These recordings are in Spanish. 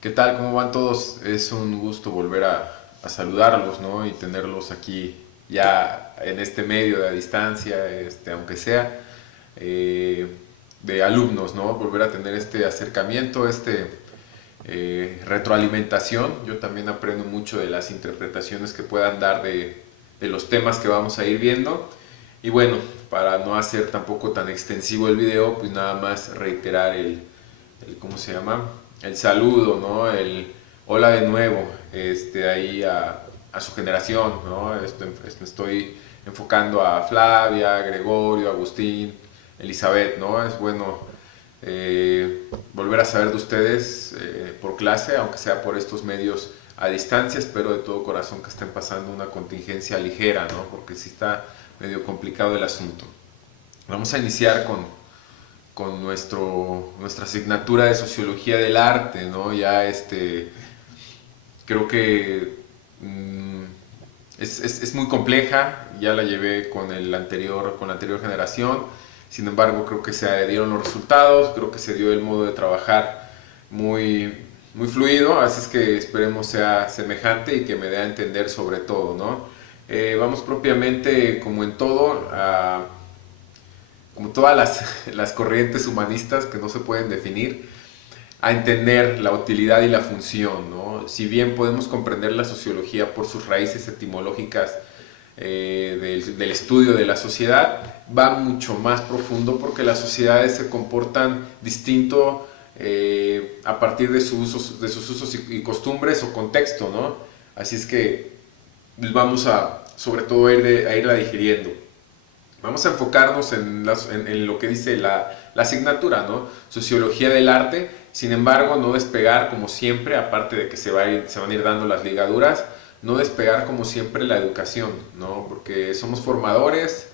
¿Qué tal? ¿Cómo van todos? Es un gusto volver a saludarlos, ¿no? Y tenerlos aquí ya en este medio de a distancia, aunque sea eh, de alumnos, ¿no? Volver a tener este acercamiento, retroalimentación. Yo también aprendo mucho de las interpretaciones que puedan dar de los temas que vamos a ir viendo. Y bueno, para no hacer tampoco tan extensivo el video, pues nada más reiterar ¿cómo se llama? El saludo, ¿no? El hola de nuevo, ahí a su generación, ¿no? Estoy enfocando a Flavia, Gregorio, Agustín, Elizabeth, ¿no? Es bueno volver a saber de ustedes por clase, aunque sea por estos medios a distancia. Espero de todo corazón que estén pasando una contingencia ligera, ¿no? Porque sí está medio complicado el asunto. Vamos a iniciar con nuestra asignatura de Sociología del Arte, ¿no? Ya creo que mm, es muy compleja, ya la llevé con la anterior generación, sin embargo creo que se dieron los resultados, creo que se dio el modo de trabajar muy, muy fluido, así es que esperemos sea semejante y que me dé a entender sobre todo, ¿no? Vamos propiamente, como en todo, como todas las corrientes humanistas que no se pueden definir, a entender la utilidad y la función, ¿no? Si bien podemos comprender la sociología por sus raíces etimológicas del estudio de la sociedad, va mucho más profundo porque las sociedades se comportan distinto a partir de sus usos y costumbres o contexto, ¿no? Así es que pues, vamos a, sobre todo, a irla digiriendo. Vamos a enfocarnos en lo que dice la asignatura, ¿no? Sociología del arte. Sin embargo, no despegar como siempre, aparte de que se van a ir dando las ligaduras, no despegar como siempre la educación, ¿no? Porque somos formadores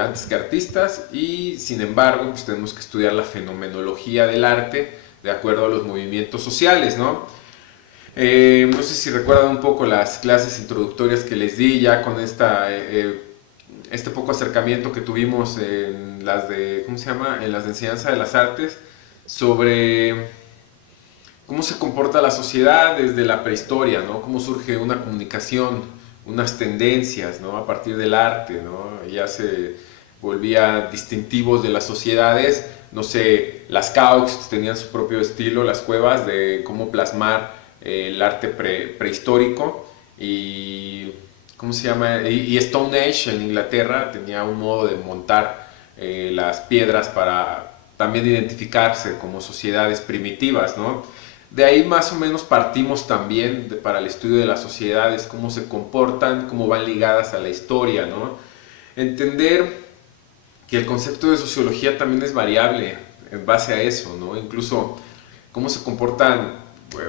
antes que artistas y sin embargo pues tenemos que estudiar la fenomenología del arte de acuerdo a los movimientos sociales, ¿no? No sé si recuerdan un poco las clases introductorias que les di ya con este poco acercamiento que tuvimos en las de, ¿cómo se llama? En las de enseñanza de las artes, sobre cómo se comporta la sociedad desde la prehistoria, ¿no? Cómo surge una comunicación, unas tendencias, ¿no? A partir del arte, ¿no? Ya se volvía distintivos de las sociedades, no sé, las caux tenían su propio estilo, las cuevas, de cómo plasmar el arte prehistórico y ¿cómo se llama? Y Stone Age en Inglaterra tenía un modo de montar las piedras para también identificarse como sociedades primitivas, ¿no? De ahí más o menos partimos también para el estudio de las sociedades, cómo se comportan, cómo van ligadas a la historia, ¿no? Entender que el concepto de sociología también es variable en base a eso, ¿no? Incluso cómo se comportan,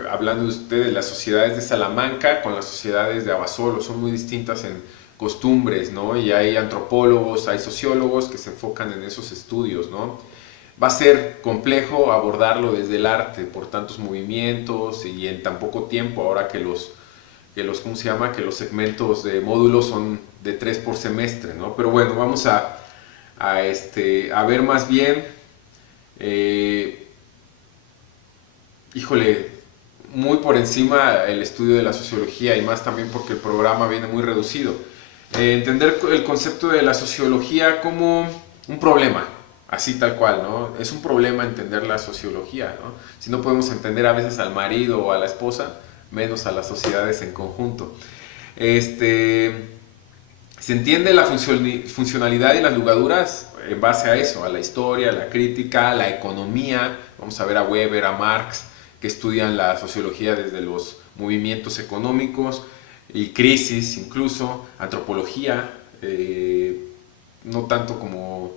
hablando de ustedes, las sociedades de Salamanca con las sociedades de Abasolo, son muy distintas en costumbres, ¿no? Y hay antropólogos, hay sociólogos que se enfocan en esos estudios, ¿no? Va a ser complejo abordarlo desde el arte por tantos movimientos y en tan poco tiempo, ahora ¿cómo se llama? Que los segmentos de módulos son de 3 por semestre, ¿no? Pero bueno, vamos a ver más bien, eh, híjole, muy por encima el estudio de la sociología y más también porque el programa viene muy reducido. Entender el concepto de la sociología como un problema, así tal cual, ¿no? Es un problema entender la sociología, ¿no? Si no podemos entender a veces al marido o a la esposa, menos a las sociedades en conjunto. Este, se entiende la funcionalidad y las ligaduras en base a eso, a la historia, a la crítica, a la economía. Vamos a ver a Weber, a Marx, que estudian la sociología desde los movimientos económicos y crisis, incluso antropología, no tanto como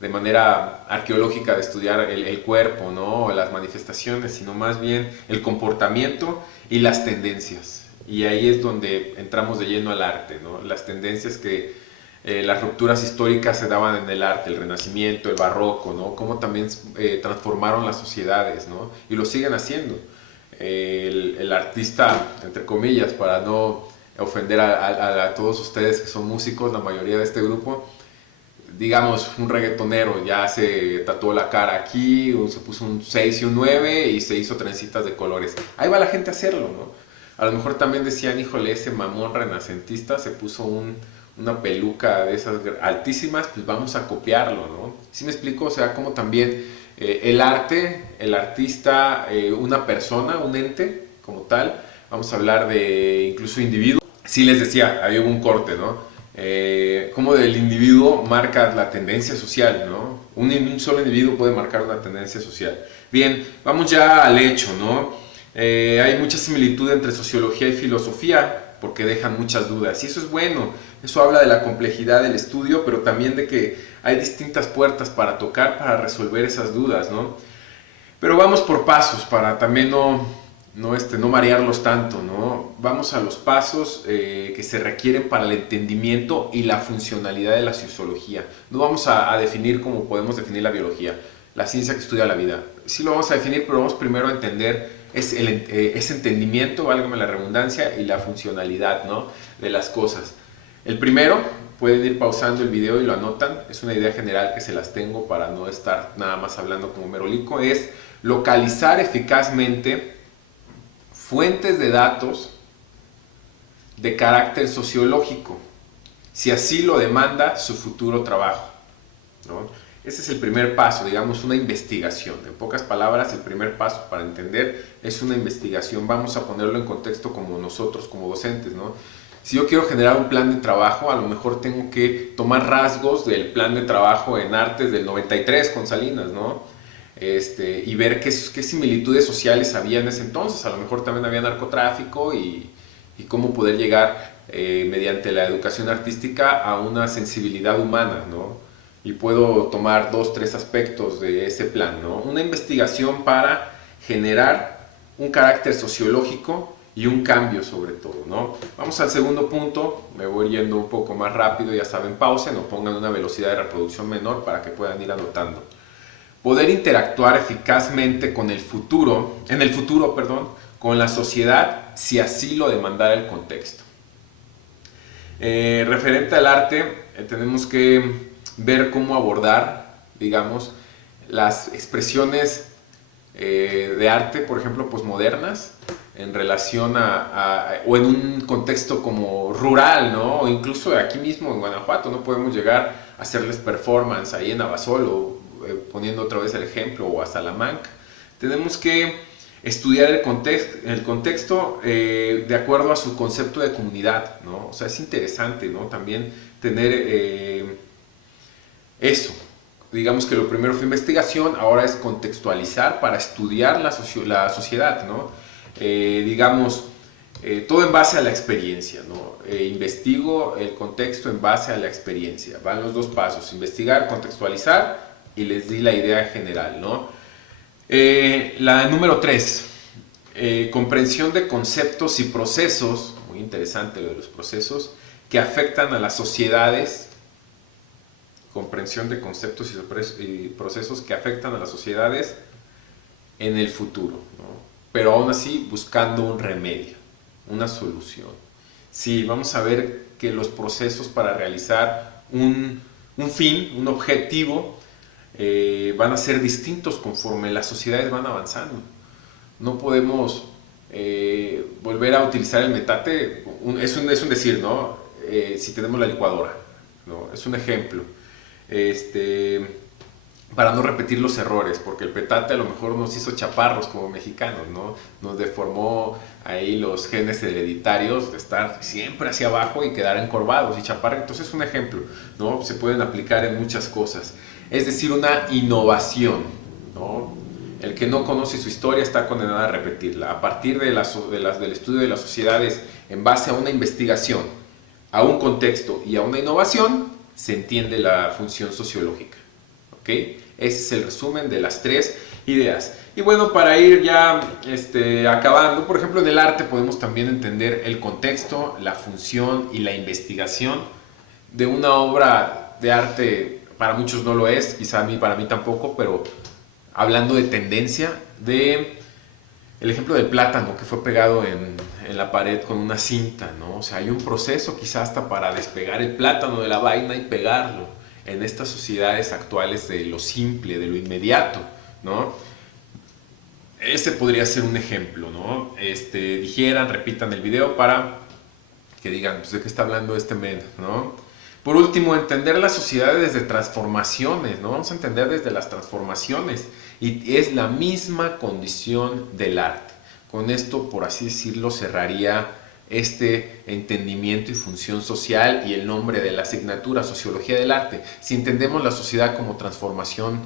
de manera arqueológica de estudiar el cuerpo, ¿no? Las manifestaciones, sino más bien el comportamiento y las tendencias. Y ahí es donde entramos de lleno al arte, ¿no? Las tendencias que las rupturas históricas se daban en el arte, el Renacimiento, el Barroco, ¿no? Cómo también transformaron las sociedades, ¿no? Y lo siguen haciendo. El artista, entre comillas, para no ofender a todos ustedes que son músicos, la mayoría de este grupo, digamos, un reggaetonero ya se tatuó la cara aquí, o se puso un 6 y un 9 y se hizo trencitas de colores. Ahí va la gente a hacerlo, ¿no? A lo mejor también decían, híjole, ese mamón renacentista se puso una peluca de esas altísimas, pues vamos a copiarlo, ¿no? ¿Sí me explico? O sea, como también el arte, el artista, una persona, un ente como tal, vamos a hablar de incluso individuo. Sí les decía, había un corte, ¿no? Cómo del individuo marca la tendencia social, ¿no? Un solo individuo puede marcar una tendencia social. Bien, vamos ya al hecho, ¿no? Hay mucha similitud entre sociología y filosofía porque dejan muchas dudas y eso es bueno, eso habla de la complejidad del estudio, pero también de que hay distintas puertas para tocar para resolver esas dudas, ¿no? Pero vamos por pasos para también no marearlos tanto, ¿no? Vamos a los pasos que se requieren para el entendimiento y la funcionalidad de la sociología. No vamos a definir como podemos definir la biología, la ciencia que estudia la vida. Sí lo vamos a definir, pero vamos primero a entender ese entendimiento, válgame la redundancia, y la funcionalidad, ¿no?, de las cosas. El primero, pueden ir pausando el video y lo anotan, es una idea general que se las tengo para no estar nada más hablando como merolico, es localizar eficazmente fuentes de datos de carácter sociológico, si así lo demanda su futuro trabajo, ¿no? Ese es el primer paso, digamos, una investigación. En pocas palabras, el primer paso para entender es una investigación. Vamos a ponerlo en contexto como nosotros, como docentes, ¿no? Si yo quiero generar un plan de trabajo, a lo mejor tengo que tomar rasgos del plan de trabajo en artes del 93 con Salinas, ¿no? Y ver qué similitudes sociales había en ese entonces. A lo mejor también había narcotráfico y cómo poder llegar mediante la educación artística a una sensibilidad humana, ¿no? Y puedo tomar 2, 3 aspectos de ese plan, ¿no? Una investigación para generar un carácter sociológico y un cambio sobre todo, ¿no? Vamos al segundo punto, me voy yendo un poco más rápido, ya saben, pausen o pongan una velocidad de reproducción menor para que puedan ir anotando. Poder interactuar eficazmente con el futuro, con la sociedad, si así lo demandara el contexto. Referente al arte, tenemos que ver cómo abordar, digamos, las expresiones de arte, por ejemplo, posmodernas, en relación o en un contexto como rural, ¿no? O incluso aquí mismo en Guanajuato, no podemos llegar a hacerles performance ahí en Abasolo, poniendo otra vez el ejemplo, o a Salamanca. Tenemos que estudiar el contexto de acuerdo a su concepto de comunidad, ¿no? O sea, es interesante, ¿no? También tener eso. Digamos que lo primero fue investigación, ahora es contextualizar para estudiar la sociedad, ¿no? Todo en base a la experiencia, ¿no? Investigo el contexto en base a la experiencia. Van los dos pasos, investigar, contextualizar, y les di la idea general, ¿no? La número 3, comprensión de conceptos y procesos, muy interesante lo de los procesos, que afectan a las sociedades, comprensión de conceptos y procesos que afectan a las sociedades en el futuro, ¿no? Pero aún así buscando un remedio, una solución. Sí, vamos a ver que los procesos para realizar un fin, un objetivo, van a ser distintos conforme las sociedades van avanzando. No podemos volver a utilizar el metate, es un decir, ¿no? Si tenemos la licuadora, ¿no? Es un ejemplo. Para no repetir los errores, porque el petate a lo mejor nos hizo chaparros como mexicanos, ¿no? Nos deformó ahí los genes hereditarios de estar siempre hacia abajo y quedar encorvados y chaparros. Entonces es un ejemplo, ¿no? Se pueden aplicar en muchas cosas. Es decir, una innovación, ¿no? El que no conoce su historia está condenado a repetirla. A partir del estudio de las sociedades en base a una investigación, a un contexto y a una innovación, se entiende la función sociológica. ¿Ok? Ese es el resumen de las 3 ideas. Y bueno, para ir ya acabando, por ejemplo, en el arte podemos también entender el contexto, la función y la investigación de una obra de arte. Para muchos no lo es, quizá para mí tampoco, pero hablando de tendencia, el ejemplo del plátano que fue pegado en la pared con una cinta, ¿no? O sea, hay un proceso quizá hasta para despegar el plátano de la vaina y pegarlo. en estas sociedades actuales de lo simple, de lo inmediato, ¿no? Ese podría ser un ejemplo, ¿no? Dijeran, repitan el video para que digan, pues, ¿de qué está hablando este men?, ¿no? Por último, entender las sociedades desde transformaciones, ¿no? Vamos a entender desde las transformaciones, y es la misma condición del arte. Con esto, por así decirlo, cerraría este entendimiento y función social y el nombre de la asignatura, Sociología del Arte. Si entendemos la sociedad como transformación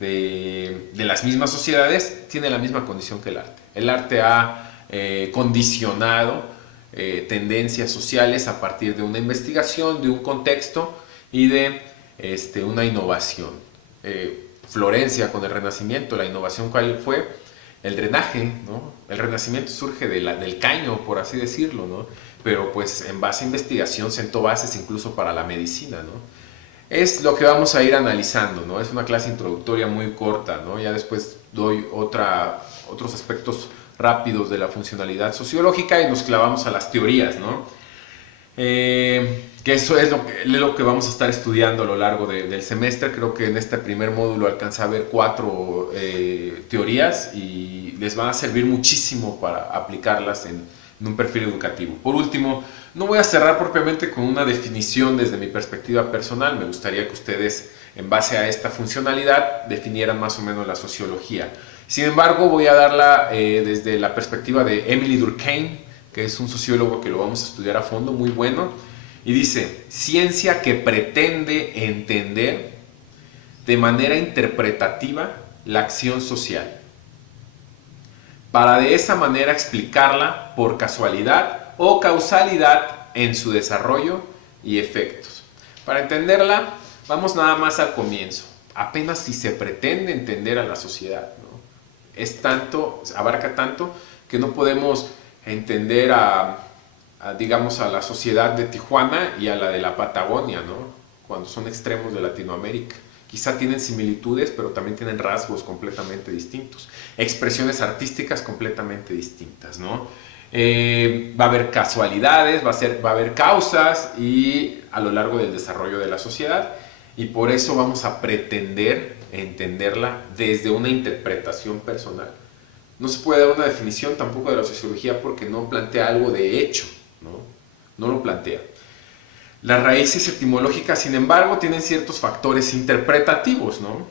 de las mismas sociedades, tiene la misma condición que el arte. El arte ha condicionado tendencias sociales a partir de una investigación, de un contexto y de una innovación. Florencia con el Renacimiento, la innovación, ¿cuál fue? El drenaje, ¿no? El Renacimiento surge del caño, por así decirlo, ¿no? Pero pues en base a investigación sentó bases incluso para la medicina, ¿no? Es lo que vamos a ir analizando, ¿no? Es una clase introductoria muy corta, ¿no? Ya después doy otros aspectos rápidos de la funcionalidad sociológica y nos clavamos a las teorías, ¿no? Que eso es lo que vamos a estar estudiando a lo largo del semestre. Creo que en este primer módulo alcanza a ver 4 teorías y les van a servir muchísimo para aplicarlas en un perfil educativo. Por último, no voy a cerrar propiamente con una definición desde mi perspectiva personal. Me gustaría que ustedes, en base a esta funcionalidad, definieran más o menos la sociología. Sin embargo, voy a darla desde la perspectiva de Emile Durkheim, que es un sociólogo que lo vamos a estudiar a fondo, muy bueno, y dice: ciencia que pretende entender de manera interpretativa la acción social, para de esa manera explicarla por casualidad o causalidad en su desarrollo y efectos. Para entenderla, vamos nada más al comienzo, apenas si se pretende entender a la sociedad, ¿no? Abarca tanto que no podemos entender digamos, a la sociedad de Tijuana y a la de la Patagonia, ¿no? Cuando son extremos de Latinoamérica. Quizá tienen similitudes, pero también tienen rasgos completamente distintos, expresiones artísticas completamente distintas, ¿no? Va a haber casualidades, va a haber causas y a lo largo del desarrollo de la sociedad, y por eso vamos a pretender entenderla desde una interpretación personal. No se puede dar una definición tampoco de la sociología porque no plantea algo de hecho, ¿no? No lo plantea. Las raíces etimológicas, sin embargo, tienen ciertos factores interpretativos, ¿no?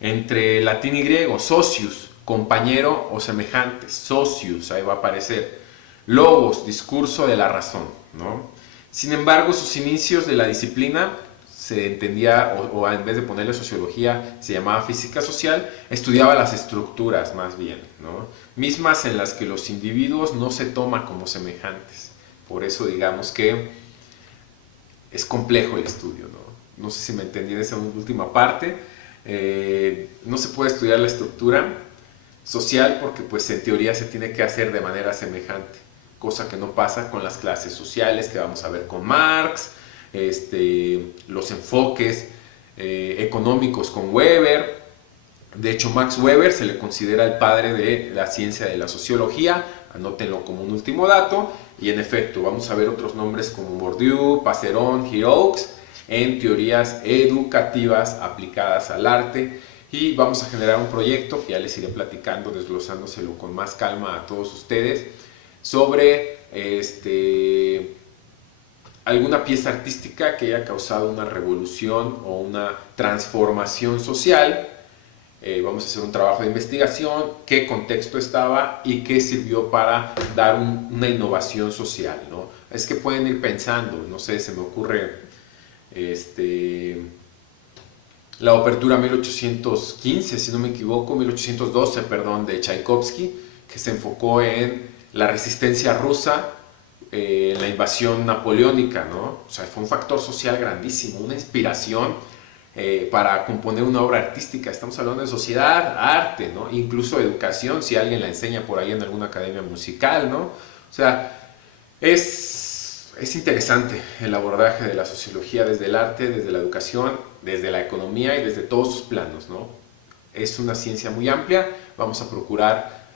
Entre latín y griego, socius, compañero o semejante, socius, ahí va a aparecer. Logos, discurso de la razón, ¿no? Sin embargo, sus inicios de la disciplina se entendía, o en vez de ponerle sociología, se llamaba física social, estudiaba las estructuras más bien, ¿no? Mismas en las que los individuos no se toman como semejantes. Por eso digamos que es complejo el estudio, ¿no? No sé si me entendí en esa última parte. No se puede estudiar la estructura social porque pues en teoría se tiene que hacer de manera semejante, cosa que no pasa con las clases sociales que vamos a ver con Marx, los enfoques económicos con Weber. De hecho, Max Weber se le considera el padre de la ciencia de la sociología, anótenlo como un último dato, y en efecto vamos a ver otros nombres como Bourdieu, Passeron, Hiroux en teorías educativas aplicadas al arte, y vamos a generar un proyecto que ya les iré platicando, desglosándoselo con más calma a todos ustedes, sobre alguna pieza artística que haya causado una revolución o una transformación social. Vamos a hacer un trabajo de investigación, qué contexto estaba y qué sirvió para dar una innovación social, ¿no? Es que pueden ir pensando, no sé, se me ocurre la Obertura 1815, si no me equivoco, 1812, perdón, de Tchaikovsky, que se enfocó en la resistencia rusa, la invasión napoleónica, ¿no? O sea, fue un factor social grandísimo, una inspiración para componer una obra artística. Estamos hablando de sociedad, arte, ¿no? Incluso educación, si alguien la enseña por ahí en alguna academia musical, ¿no? O sea, es interesante el abordaje de la sociología desde el arte, desde la educación, desde la economía y desde todos sus planos, ¿no? Es una ciencia muy amplia, vamos a procurar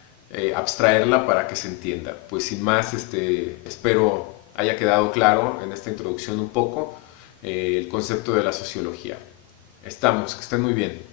abstraerla para que se entienda. Pues sin más, espero haya quedado claro en esta introducción un poco el concepto de la sociología. Estamos, que estén muy bien.